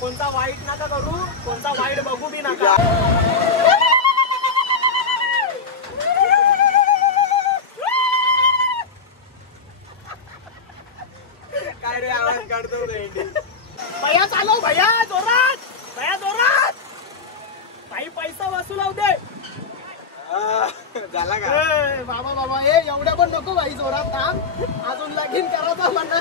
कोणता वाईट नका करू, कोणता वाईट बघू बी नका. काय रे आवाज काढतो भैया, चालव भैया, जोरात भैया, जोरात. काही पैसा वसूल दे. झाला का बाबा? बाबा एवढ्या पण नको भाई, जोरात थांब, अजून लगीन करायचं म्हणा.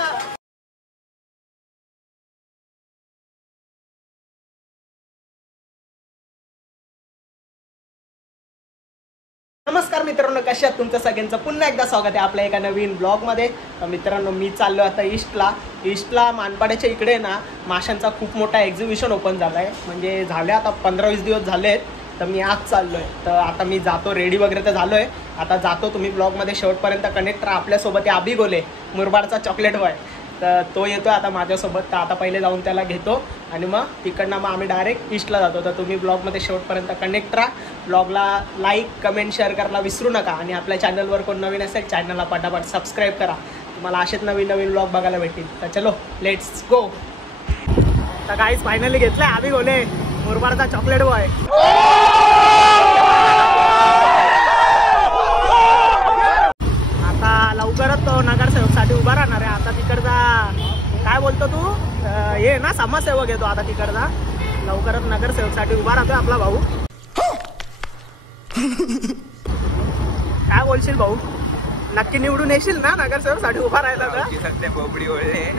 नमस्कार मित्रांनो, कशा आहात? तुमचं सगळ्यांचं पुन्हा एकदा स्वागत आहे आपल्या एका नवीन ब्लॉगमध्ये. मित्रांनो, मी चाललो आता ईस्टला मानपाड्याच्या इकडे ना माशांचा खूप मोठा एक्झिबिशन ओपन झाला आहे. म्हणजे झाले आता 15-20 दिवस झाले आहेत. तर मी आज चाललो आहे. तर आता मी जातो, रेडी वगैरे तर झालो आहे. आता जातो, तुम्ही ब्लॉगमध्ये शेवटपर्यंत कनेक्ट राहा. आपल्यासोबत आहे अभि गोले, मुरबाडचा चॉकलेट बॉय. तर तो येतो आता माझ्यासोबत. तर आता पहिले जाऊन त्याला घेतो आणि मग तिकडनं मग आम्ही डायरेक्ट ईस्टला जातो. तर तुम्ही ब्लॉगमध्ये शेवटपर्यंत कनेक्ट राहा. ब्लॉगला लाईक, कमेंट, शेअर करायला विसरू नका. आणि आपल्या चॅनलवर कोण नवीन असेल, चॅनलला पटापट सबस्क्राईब करा. तुम्हाला असेच नवीन नवीन ब्लॉग बघायला भेटतील. तर चलो, लेट्स गो. तर गाईज फायनली घेतलाय अभि गोले, मुरबाडचा चॉकलेट बॉय. आता लवकरच तो नगरसेवकसाठी उभा राहणार आहे. आता तिकडचा काय बोलतो तू, हे ना समाजसेवक येतो आता तिकडचा. लवकरच नगरसेवकसाठी उभा राहतोय आपला भाऊ. काय बोलशील भाऊ, नक्की निवडून येशील ना नगरसेवकसाठी उभा राहिला तर? बोबडी वळले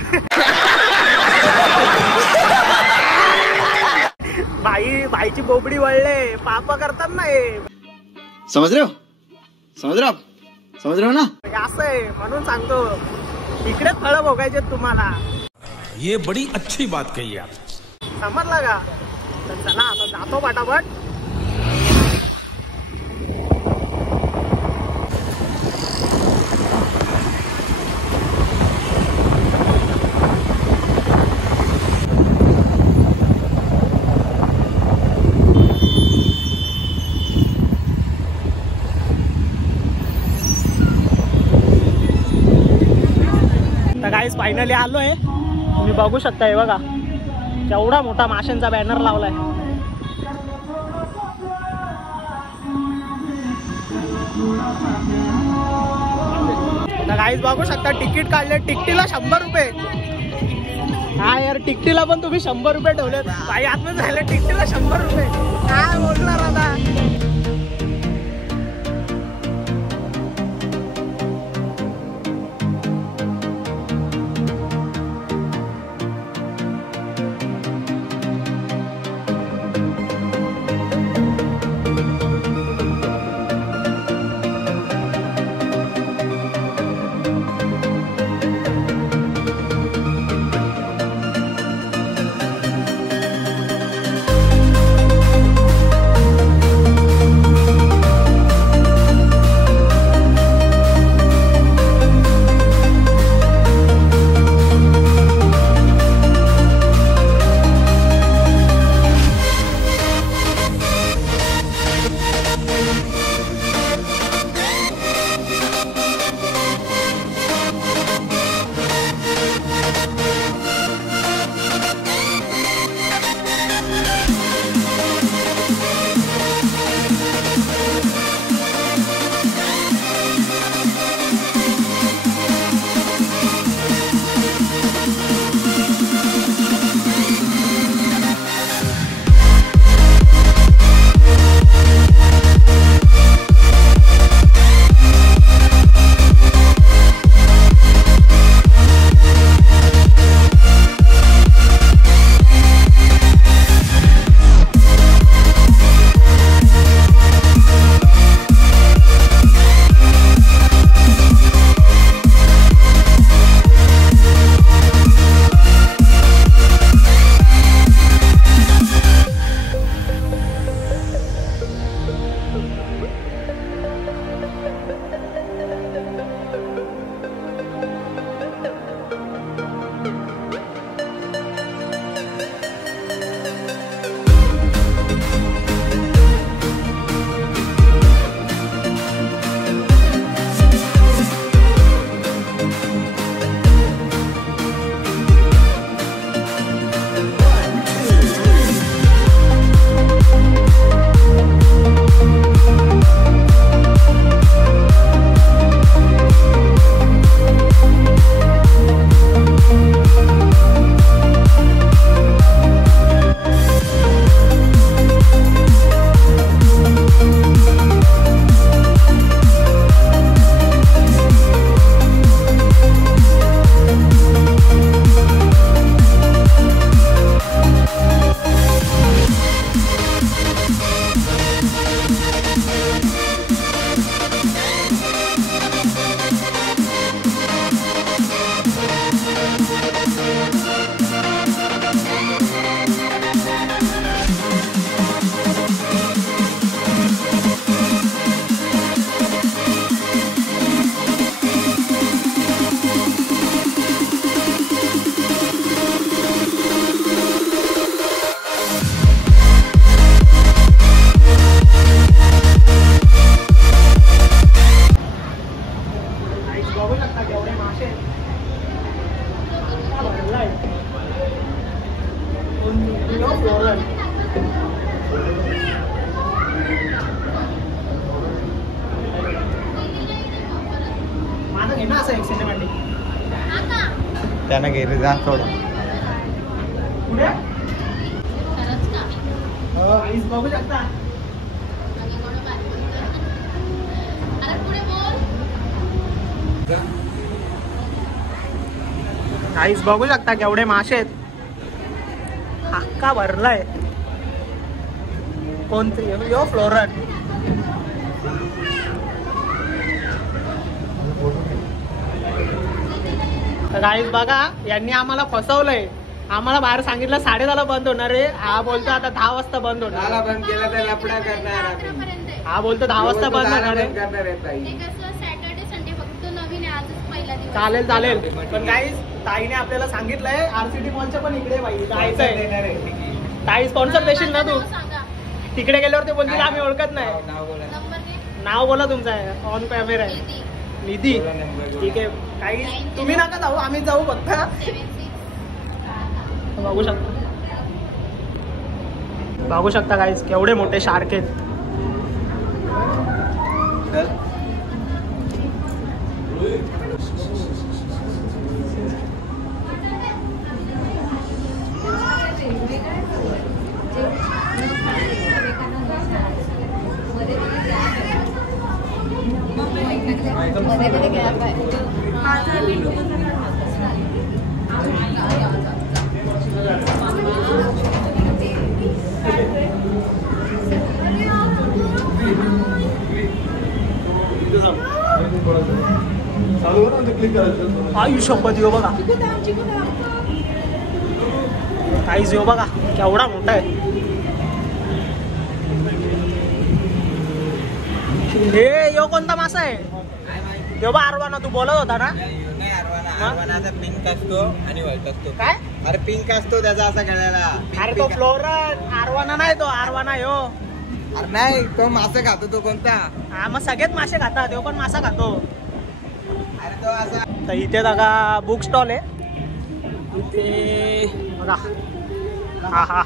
भाईची बोबडी वळले, पाप करतात ना हे. समझ रहे हो ना? असं आहे म्हणून सांगतो, इकडेच फळं भोगायचे तुम्हाला. ये बड़ी अच्छी बात कही आप. समजला का? तर चला आता जातो पटापट. गाईस फायनली आलोय. तुम्ही बघू शकता, हे बघा केवढा मोठा माशांचा बॅनर लावलाय. तर गाईस बघू शकता, तिकीट काढले. तिकटीला 100 रुपये. हा यार, तिकटीला पण तुम्ही 100 रुपये ठेवलेत. काही आतमध्ये झाले, तिकटीला 100 रुपये. काय बोलणार आता? त्यांना गेले जा सोड. पुढे आईस बघू शकता. आईस बघू शकता केवढे मासे आहेत. हक्का भरलाय. कोणते यो फ्लोरन. गाईस बघा यांनी आम्हाला फसवलंय. आम्हाला बाहेर सांगितलं 10:30 बंद होणार आहे. हा बोलतो आता 10 वाजता बंद होणार. बंद केला तर लफडा करणार आम्ही. हा बोलतो 10 वाजता बंद होणार आहे. चालेल चालेल. पण गाईस ताईने आपल्याला सांगितलंय RCT मॉलच्या पण इकडे बाई जायचंय. ताई स्पॉन्सर देशील ना तू. तिकडे गेल्यावर ते बोलतील आम्ही ओळखत नाही. नाव बोला तुमचं आहे. ऑन कॅमेरा आहे. निधी. ठीक आहे. काही तुम्ही नका जाऊ आम्ही जाऊ फक्त. बघू शकता गाईस केवढे मोठे शार्क आहेत. आयुष्यपत येऊ बघा. काहीच येऊ बघा केवढा मोठा आहे. हे यो कोणता मासा आहे. यो बा अरवाना तू बोलत होता ना. अरवाना पिंक असतो आणि व्हाईट असतो. काय अरे पिंक असतो त्याचा असा गळ्याला. अरे तो फ्लोरन. अरवाना नाही तो. अरवाना यो. अरे नाही तो मासे खातो. तो कोणता. हा मग सगळेच मासे खातात. तो पण मासा खातो. अरे तो असा. तर इथे बघा बुक स्टॉल आहे. इथे बघा. हा हा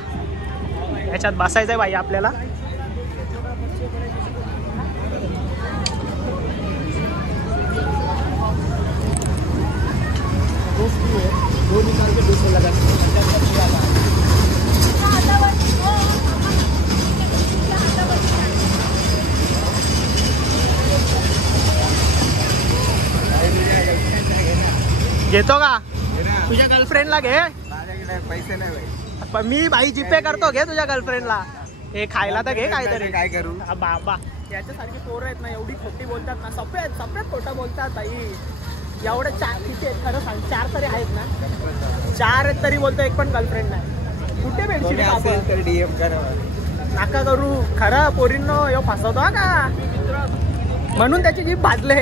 याच्यात बसायचंय बाई आपल्याला. घेतो का. तुझ्या गर्लफ्रेंडला घे. पैसे नाही भाई. पण मी भाई जीपे करतो. घे तुझ्या गर्लफ्रेंडला. हे खायला तर घे काहीतरी. काय करू. बाबा याच्यासारखी पोरं आहेत ना एवढी खोटी बोलतात ना. सफेद सफेद खोटं बोलतात बाई. एवढं 4 किती आहेत खरं सांग. 4 तरी आहेत ना. 4 आहेत तरी बोलतो एक पण गर्लफ्रेंड नाही. कुठे भेटशील असेल तर DM करा. नाका करू. खरं पोरींनो यो फसवतो हा का. म्हणून त्याची जीभ भाजले.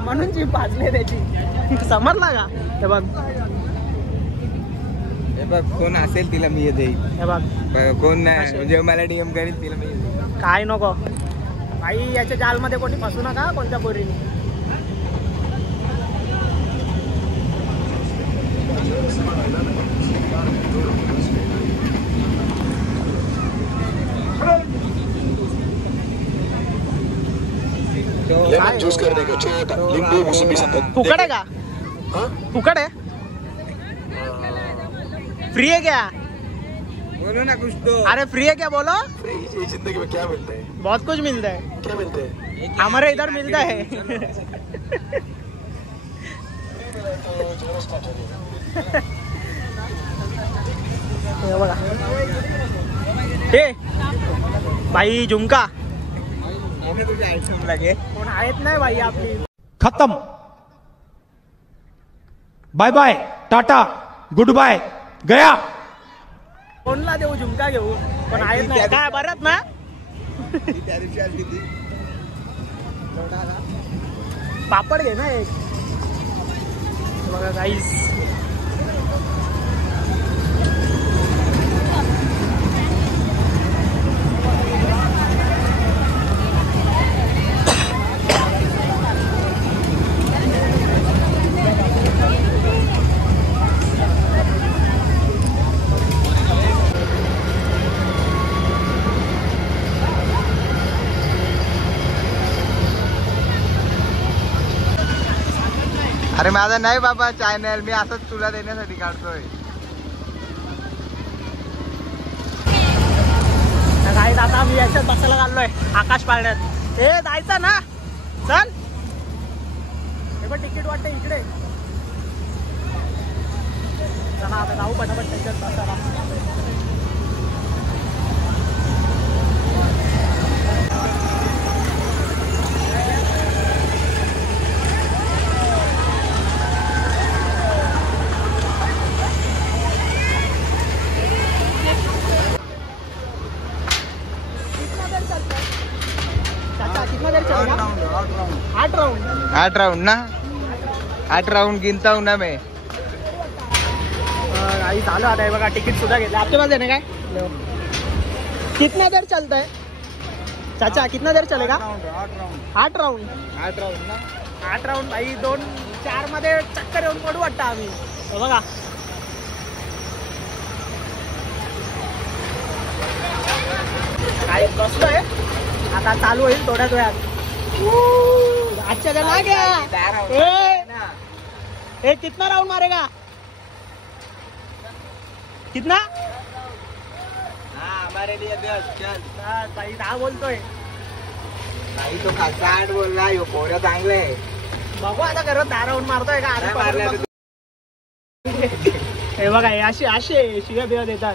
म्हणून जीभ भाजले त्याची. समजला का. हे बघ कोण असेल तिला मी देईल. हे बघ कोण नाही म्हणजे मला DM करेल तिला मी देईल. काय नको भाई. याच्या जालमध्ये कोणी फसू नका कोणत्या पोरीने. ज्यूस करने का छोटा नींबू मोसंबी संदर्भ फुकट है का. फुकट है. फ्री है क्या. बोलो ना कुछ तो. अरे फ्री है क्या बोलो. ये जिंदगी में क्या मिलता है. बहुत कुछ मिलता है. क्या मिलता है. हमारे इधर मिलता है. बघा हे भाई झुमका. लगे कोण आहेत नाही भाई आपली. खत्म. Bye bye tata good bye गया. कोणला देऊ झुमका घेऊ. पण आहेत नाही. काय बरंच ना. त्या दिवशी आली ती. पापड घे ना एक. बघा गाईस. अरे माझा नाही बाबा चॅनल, मी असंच तुला देण्यासाठी काढतोय. गाईज आता मी याच्यात बसायला चाललोय आकाश पाळण्यात. हे जायचं ना, चल. हे पण तिकीट वाटतं इकडे. चला आता जाऊ पटापट त्याच्यात बसायला. आठ राउंड ना, 8 राउंड गिनता हूं ना मैं. आई चालू आता है बघा. तिकीट सुद्धा घेतलं. आपके पास देने काय कितना देर चलता है चाचा, कितना देर चलेगा? 8 राउंड ना. 8 राउंड भाई. 2-4 मध्ये चक्कर येऊन पडू वाटतं आम्ही. हे बघा काय बसलोय आता. चालू होईल थोड्याच वेळात. अच्छा चला गया. ए कितना राउंड मारेगा? कितना? हमारे लिए चल. भाई दहा बोलतोय. नाही तो खासा 8 बोलला. यो पोरं चांगलं आहे. बघू आता करत 10 राऊंड मारतोय का नाही मारला आधी. हे बघा हे असे शिव्या बिव्या देतात.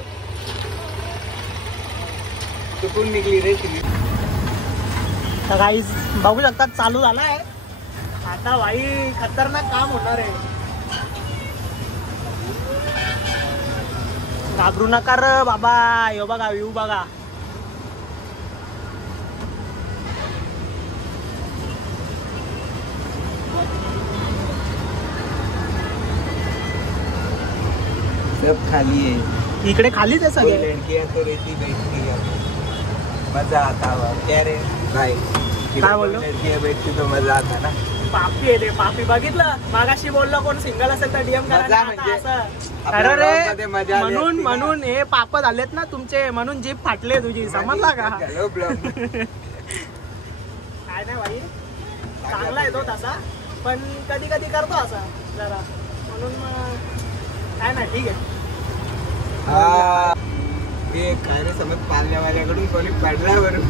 चुकून निघली रे ती. तर गाईज बघू शकतात चालू झाला आहे आता. भाई खतरनाक काम होणार आहे. घाबरू नका रे बाबा. यो बघा व्ह्यू बघा. सब खाली है. इकडे खालीच आहे कोई सगळे. लड़कियां तो रहती बैठती है. मजा आता हुआ क्या रे भाई. काय बोललो? लड़कियां बैठती तो मजा आता ना. पापी आहे ते पापी. बघितलं मागाशी बोललो कोण सिंगल असेल तर डीएम मजा करा. म्हणजे असं आपल्या अरे vlog मध्ये मजा आली म्हणून असती ना. म्हणून हे पाप झालेत ना तुमचे. म्हणून जीभ फाटले तुझी. समजला का? Hello, vlog. काय नाही भाई. चांगला आहे तो तसा. पण कधी कधी करतो असा जरा. म्हणून काय नाही ठीक आहे. हा. ते काय रे समज पाळण्यावाल्याकडून कोणी पडला वरून.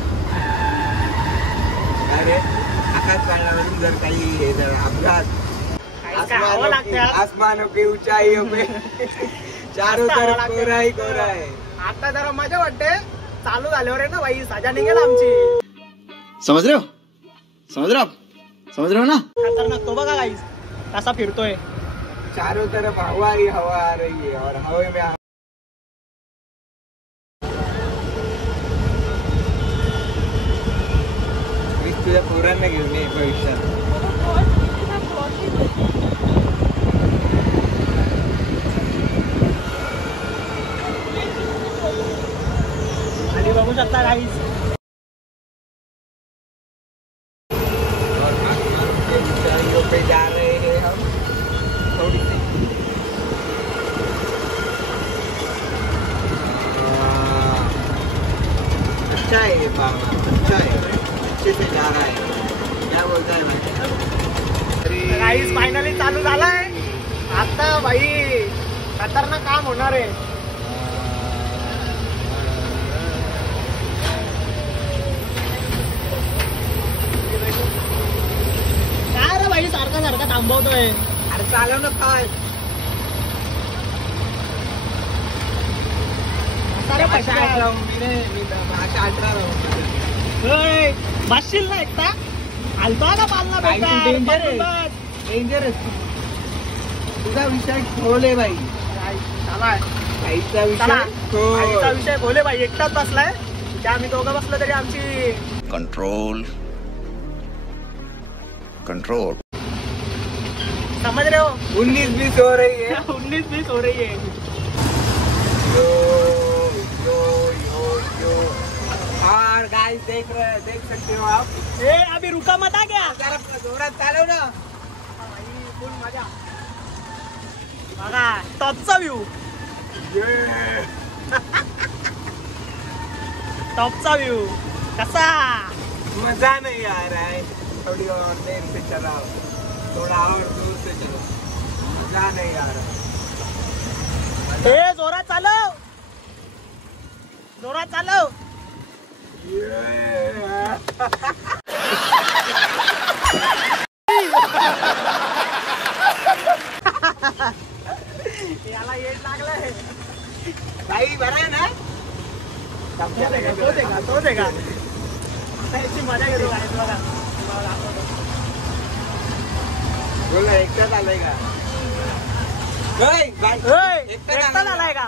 अरे आकाश पाळण्यावरून जर काही हे जर अपघात. काय हवं लागते आज. आसमानों की ऊंचाइयों पे चारों मस्त हवा तरफ लागते. कोरा ही कोरा है. आता जरा मजा वाटते. चालू झाल्यावर आहे ना भाई सजा निघेल आमची. समझ रहे हो ना. खतरनाक तो बघा गाईस कसा फिरतोय. चारों तरफ हवा ही हवा आ रही है और हवा में तुझ्या पोरांना घेऊन ये भविष्यात. आणि बघू शकता गाईस. ऊंचाइयों पे जा रहे हैं हम. थोड़ी सी अच्छा है ये बाबा. अच्छा है. अच्छे से जा रहा है. क्या बोलता है भाई. गाईस फायनली चालू झालाय आता भाई. खतरनाक काम होणार आहे. काय रे भाई सारखा सारखा थांबवतोय. अरे चालव ना काय. अरे पशा. बसशील ना एकटा. हलतो का पालना बेटा. डेंजरस. तुझा विषय खोले भाई. काहीचा चला विषय खोल. आईचा विषय बोले भाई. एकटाच बसलाय. त्या आम्ही दोघं बसलो तरी आमची कंट्रोल. समझ रहे हो. 19-20 हो रही है. 19-20 हो रही है. यो यो यो यो. और गाइस देख सकते हो आप. ए अभी रुका मत आ गया. जरा जोरात चालव ना. फुल मजा. बघा टॉपचा व्ह्यू. टॉपचा व्ह्यू कसा. मजा नहीं आ रहा है. थोड़ी और देर से चलाओ. थोड़ा और दूर से चलो, मजा नहीं आ रहा। ए जोरात चालव, जोरात चालव. याला येड लागलंय. भाई बरा आहे ना? तो देगा. आता याची मजा घेतो गाडी बघा. बोला एकटाच आलाय का? एकटा झालाय का?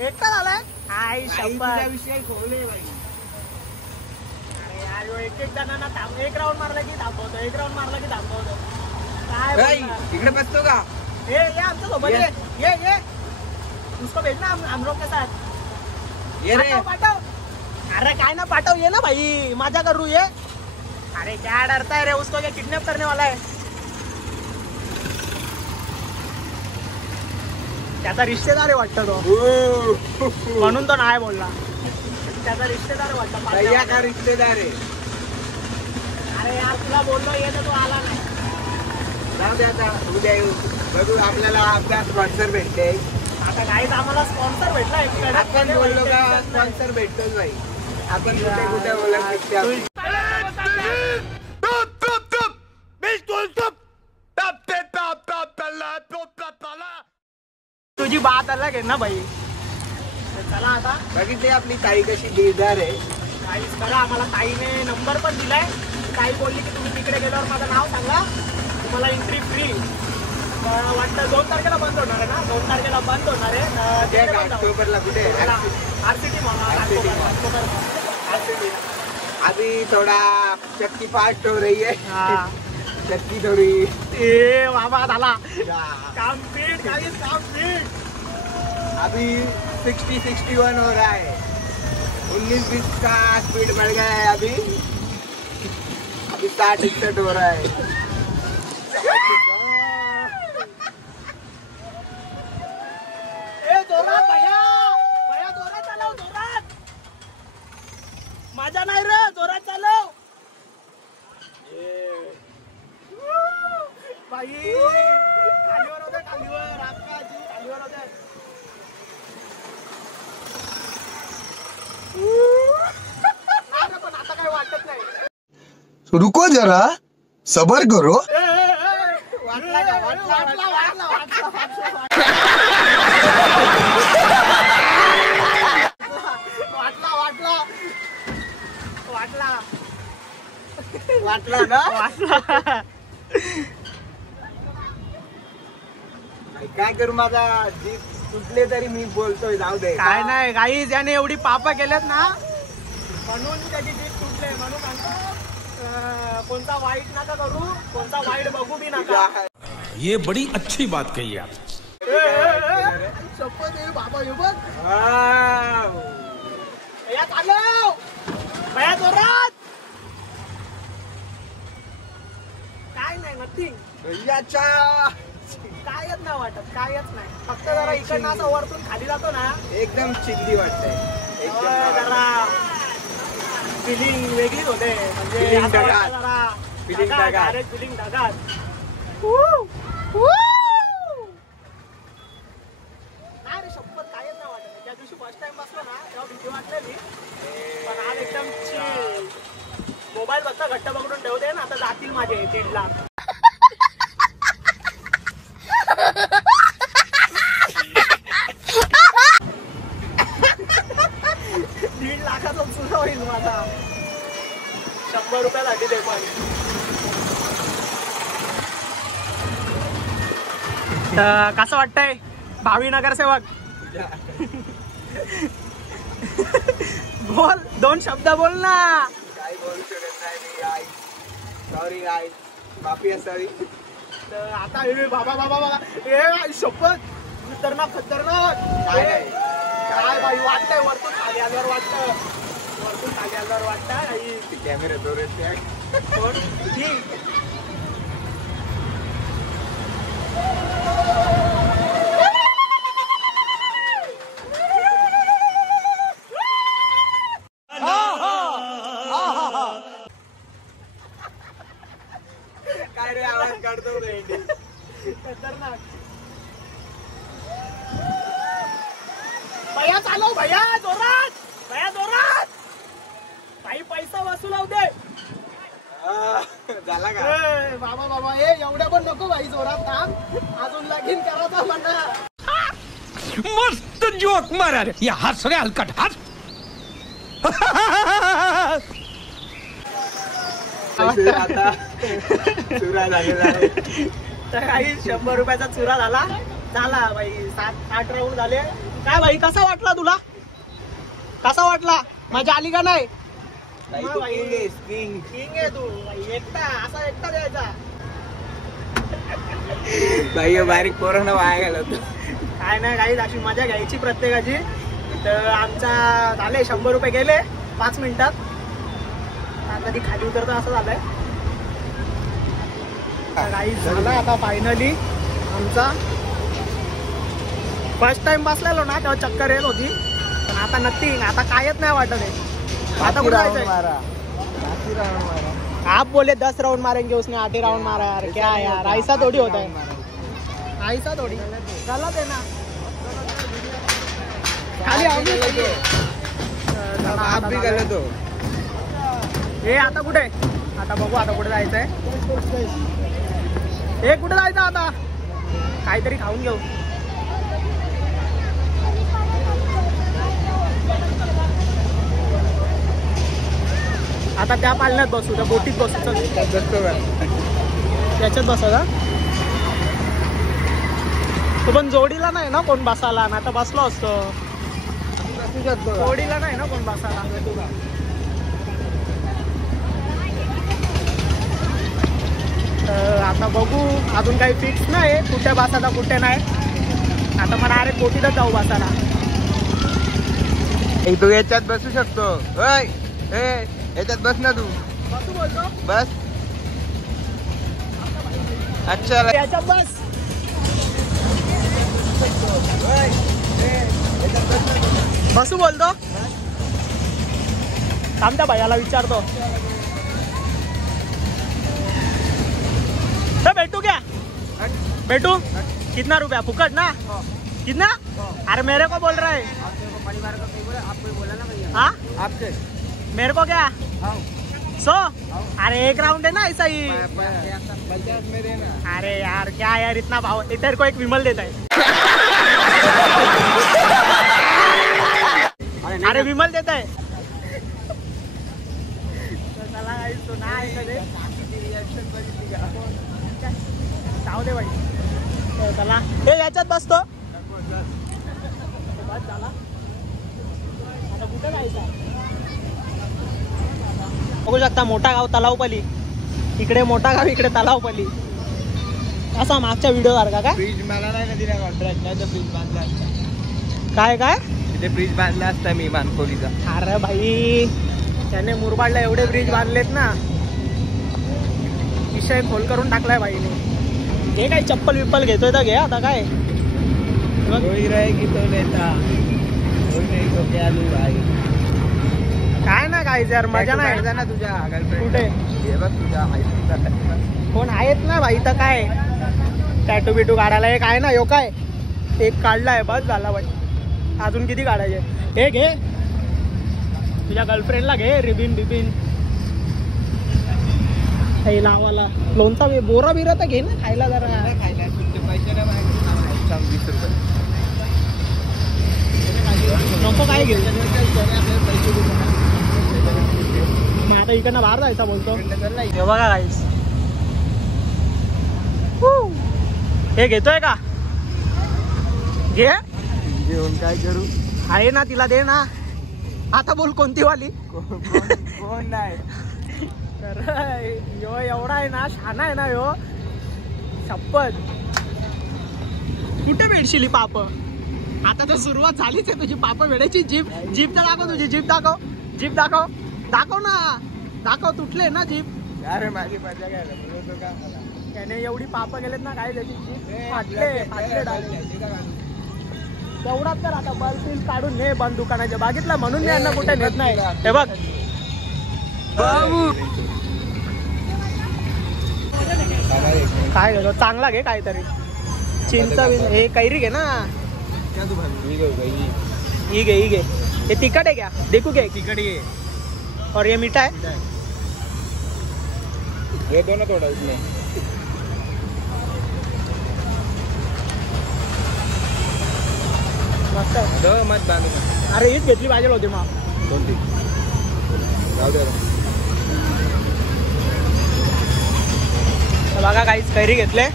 एकटा झालाय? आई शंभर. विषय खोले भाई. अरे यार एक जणांना एक राऊंड मारला की थांबवतो, एक राऊंड मारला की थांबवतो. काय बोलणार? इकडे बसतो का? ये आमच्या सोबत ये. उसको भेज ना हम लोग के साथ. ये रे. पाठव. अरे काय ना पाठव, ये ना भाई, मजा करू ये. अरे क्या डरता है रे, उसको क्या किडनैप करने वाला है. त्याचा रिश्तेदार आहे वाटतं तो, म्हणून तो नाही बोलला. त्याचा रिश्तेदार आहे वाटतं. भैया का रिश्तेदार आहे. अरे यार तुला बोललो ये तर तू आला नाही. जाऊ दे आता, उद्या येऊ बघू. आपल्याला आपला स्पॉन्सर भेटते. आता काहीच आम्हाला स्पॉन्सर भेटला आपण बोललो का स्पॉन्सर भेटतोच भाई. आपण कुठे कुठे बोलत नसते. तुझी बात अलग आहे ना भाई. तर चला आता बघितली आपली ताई कशी दिलदार आहे. काहीच करा. आम्हाला ताईने नंबर पण दिलाय. ताई बोलली की तुम्ही तिकडे गेल्यावर माझं नाव सांगा, तुम्हाला एंट्री फ्री. वाटतं 2 तारखेला बंद होणार आहे ना. 2 तारखेला बंद होणार आहे. ऑक्टोबरला कुठे RCT म्हणा. अभी थोड़ा चक्की फास्ट हो रही है. हाँ. चक्की थोड़ी ए बाबा झाला काम स्पीड. अभी 60-61 हो रहा है. 19-20 का स्पीड बढ़ गया है. अभी 60-61 हो रहा है. जोरात भैया जोरात चालव. जोरात मजा नाही रे. जोरात चालव भाई. खालीवर होते, खालीवर आपका जीव खालीवर होते. पण आता काही वाटत नाही. रुको जरा सबर करो. वाटला का? वाटला. वाटला ना? काय करू, माझा जीभ सुटले तरी मी बोलतोय. जाऊ दे. काय नाही गाईज, याने एवढी पापा केल्यात ना म्हणून त्याची जीभ सुटले. म्हणून सांगतो कोणता वाईट नका करू, कोणता वाईट बघू बी नका. ये बड़ी अच्छी बात कही आप. शपथ आहे बाबा. हे बघ वाव. भैया चालव. भैया जोरात. काय नाही नथिंग. भैयाच्या कायच नाही वाटत, कायच नाही. फक्त जरा इकडनं असं वरतून खाली जातो ना, एकदम चिल्ली वाटतंय. जरा फिलिंग वेगळीच होते. म्हणजे Feeling असं वाटतं ढगात. जरा Feeling ढगात, ढगात. direct feeling ढगात. नाही रे शपथ कायच नाही वाटत. ज्या दिवशी फर्स्ट टाइम बसलो ना तेव्हा भीती वाटलेली, पण आज एकदम chill. मोबाईल फक्त घट्ट पकडून ठेवते ना, आता जातील माझे 1.5 लाख. सुद्धा होईल माझा. 100 रुपयासाठी ते पण. कसं वाटतंय भावी नगरसेवक? बोल, 2 शब्द बोल ना. काय बोलू शकत नाही मी. गाईस सॉरी, गाईस माफी असावी. तर आता हे बाबा ए शपथ खतरनाक. काय बाई वाटतंय वरतून खाली आल्यावर वाटतं. कॅमेरा दोरे कोण काय रे आवाज काढतो. खतरनाक. भैया चालव भैया जोरात. भैया जोरात. भाई पैसा वसूलाव दे. झाला का ए, बाबा बाबा ए एवढ्या पण नको भाई जोरात थांब. अजून लगीन करायचा म्हणा. मस्त जोक मारा रे या हस रे हलकट हस आता चुरा झालेला आहे. तर काही 100 रुपयाचा चुरा झाला भाई. 7-8 राऊंड झाले. काय भाई कसा वाटला तुला? कसा वाटला? मजा आली का नाही? भाई मग तू भाई, किंग आहेस, किंग. किंग आहे तू भाई. असा एकटा द्यायचा. भाई हे बारीक पोरांना वाया गेला होता. काय नाही काही अशी मजा घ्यायची प्रत्येकाची. तर आमचा झाले 100 रुपये गेले 5 मिनिटात. कधी खाली उतरतो असं झालंय. काही झालं आता फायनली आमचा. फर्स्ट टाइम बसलेलो ना तेव्हा चक्कर येत होती. पण आता नथिंग. आता कायच नाही वाटत आहे. आता कुठं जायचंय? आप बोले 10 राउंड मारेंगे उसने 8 राउंड मारा. यार क्या यार ऐसा थोड़ी होता है. ऐसा थोड़ी गलत है ना. खाली आओ आप भी गलत हो. हे आता कुठे? आता बघू आता कुठे जायचंय. हे कुठे जायचं आता? काहीतरी खाऊन घेऊ. आता त्या पालण्यात बसू. त्या बोटीत बसू. चल त्याच्यात बसा का? तो पण जोडीला नाही ना कोण बसायला. ना तर बसलो असतो. जोडीला नाही ना कोण बसायला. आता बघू. अजून काही फिक्स नाही कुठे बसायला कुठे नाही. आता मला अरे बोटीतच जाऊ बसायला. तू याच्यात बसू शकतो. होय याच्यात बस ना तू. बसू बोलतो. बस. अच्छा याच्यात बस. बसू बोलतो. थांब त्या भैयाला विचारतो. बैठू क्या? बैठू. कितना रुपया? फुकट ना? कितना? अरे मेरे को बोल रहा है. हाँ आपसे मेरे को क्या 100? अरे 1 राउंड है ना ऐसा ही. 50 में देना. अरे यार क्या यार इतना भाव. इधर को एक विमल देता है. अरे विमल देता है. तो नाही जाऊ दे भाई. चला हे याच्यात बसतो. बस झाला. आता कुठं जायचं? बघू शकता मोठा गाव तलावपल्ली. इकडे मोठा गाव इकडे तलावपल्ली. असा मागच्या व्हिडिओ सारखा काय? ब्रिज मला नाही ना दिला कॉन्ट्रॅक्ट. नाही तर ब्रिज बांधला असता. काय काय? तिथे ब्रिज बांधला असता मी मानकोलीचा. अरे भाई त्याने मुरबाडला एवढे ब्रिज बांधलेत ना. विषय खोल करून टाकलाय भाईने. हे काय चप्पल विप्पल घेतोय तर घे आता काय. कोई रहेगी तो लेता. कोई नहीं तो क्या लू भाई. काय ना काय यार मजा नाही. ना तुझ्या गर्लफ्रेंड कुठे? हे बघ तुझ्या कोण आहेत ना भाई तर काय. टॅटू बिटू काढायला एक आहे ना. यो काय एक काढलाय बस झाला भाई. अजून किती काढायचे? हे घे तुझ्या गर्लफ्रेंडला घे. रिबिन बिबिन हे लावाला. लोणचा बोरा बिरा तर घे ना खायला जरा. खायला तुझे पैसे नाही माहिती. 20 रुपये नको काय घे. मग आता इकडनं बाहेर जायचा बोलतो. हे बघा काहीच. हे घेतोय का? घे. जेवण काय करू? आहे ना तिला दे ना. आता बोल कोणती वाली. कोण नाही. तर यो एवढा आहे ना शाना आहे ना यो. शपथ कुठे भेटशील पाप. आता तर सुरुवात झालीच आहे तुझी पाप भेटायची. जीप जीप तर दाखव. तुझी जीप दाखव. जीप दाखव. दाखव ना. दाखव तुटले ना जीप. अरे माझी मजा घ्यायला बोलतो का मला. त्याने एवढी पाप गेलेत ना काय त्याची जीप फाटले डायरेक्ट. तेवढाच तर आता बल्ब काढून ने बंद दुकानाच्या बागेतला. म्हणून मी यांना कुठे नेत नाही. हे बघ बाबू काय घेतो चांगला घे काहीतरी चिंच हे कैरी घे ना ही घे ये तिखट है क्या देखो क्या तिकट ये और ये मीठा है ये दोनों थोड़ा इसमें मस्त आहे. दो मत बांधू मत अरे हीच घेतली पाहिजे होती मग कोणती जाऊ दे बघा काहीच कैरी घेतले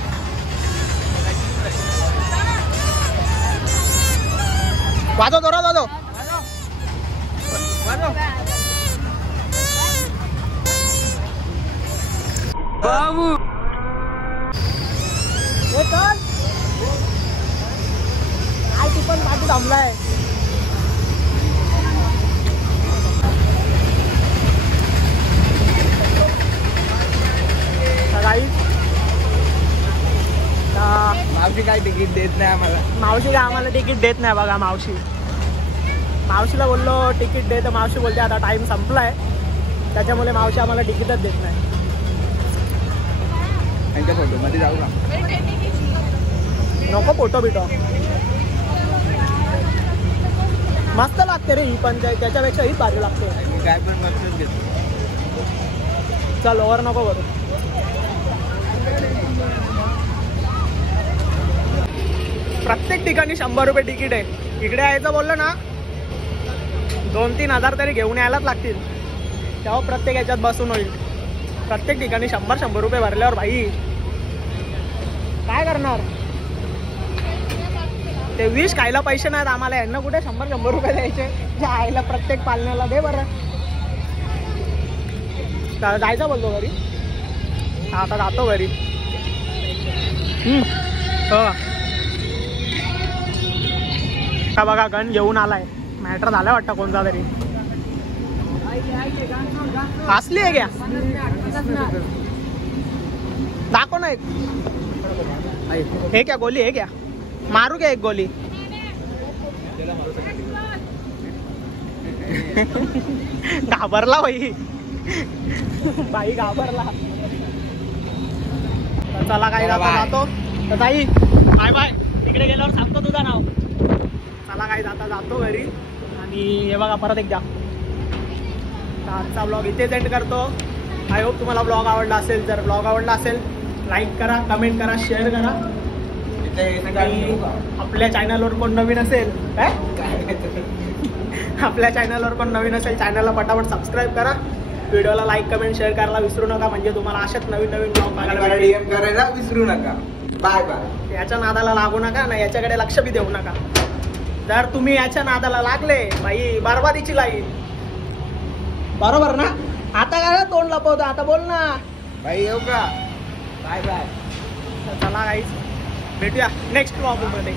वाजव दोरा वाजव बाबू काय तू पण पाठी थांबलाय मावशी काय तिकीट देत नाही आम्हाला मावशी का आम्हाला तिकीट देत नाही बघा मावशीला बोललो तिकीट दे तर मावशी बोलते आता टाइम संपलाय त्याच्यामुळे मावशी आम्हाला तिकीटच देत नाही त्यांच्या फोटो मध्ये जाऊ का नको फोटो बिटो मस्त लागते रे ही पण त्याच्यापेक्षा ही भारी लागते मी काय पण मस्तच घेतो चल ओव्हर नको करू प्रत्येक ठिकाणी 100 रुपये तिकीट आहे इकडे यायचं बोललं ना 2-3 हजार तरी घेऊन यायलाच लागतील तेव्हा प्रत्येक याच्यात बसून होईल प्रत्येक ठिकाणी 100 रुपये भरल्यावर भाई काय करणार ते 20 खायला पैसे नाहीत आम्हाला यांना कुठे 100 रुपये द्यायचे त्या आईला प्रत्येक पालण्याला दे बरं जायचं बोलतो घरी आता जातो घरी हो का बघा गण घेऊन आलाय मॅटर झालाय वाटतं कोणता तरी असली आहे क्या दाखव ना एक हे क्या गोली है क्या मारू क्या एक गोली घाबरला बाई घाबरला चला काही जातो तर ताई बाय बाय तिकडे गेल्यावर सांगतो तुझं नाव चला काही जातो घरी आणि हे बघा परत एकदा आजचा ब्लॉग इथेच एंड करतो आय होप तुम्हाला ब्लॉग आवडला असेल जर ब्लॉग आवडला असेल लाईक करा कमेंट करा शेअर करा आणि आपल्या चॅनलवर कोण नवीन असेल काय आपल्या चॅनलवर कोण नवीन असेल चॅनलला पटापट सबस्क्राईब करा व्हिडिओला लाईक कमेंट शेअर करायला विसरू नका म्हणजे तुम्हाला अशाच नवीन ब्लॉग बघायला DM करायला विसरू नका बाय बाय याच्या नादाला लागू नका ना याच्याकडे लक्ष बी देऊ नका जर तुम्ही याच्या नादाला लागले बाई बरबादीची लाईन बरोबर ना आता काय तोंड लपवतो आता बोल ना बाई येऊ का बाय बाय चला गाईस भेटूया नेक्स्ट ब्लॉग मध्ये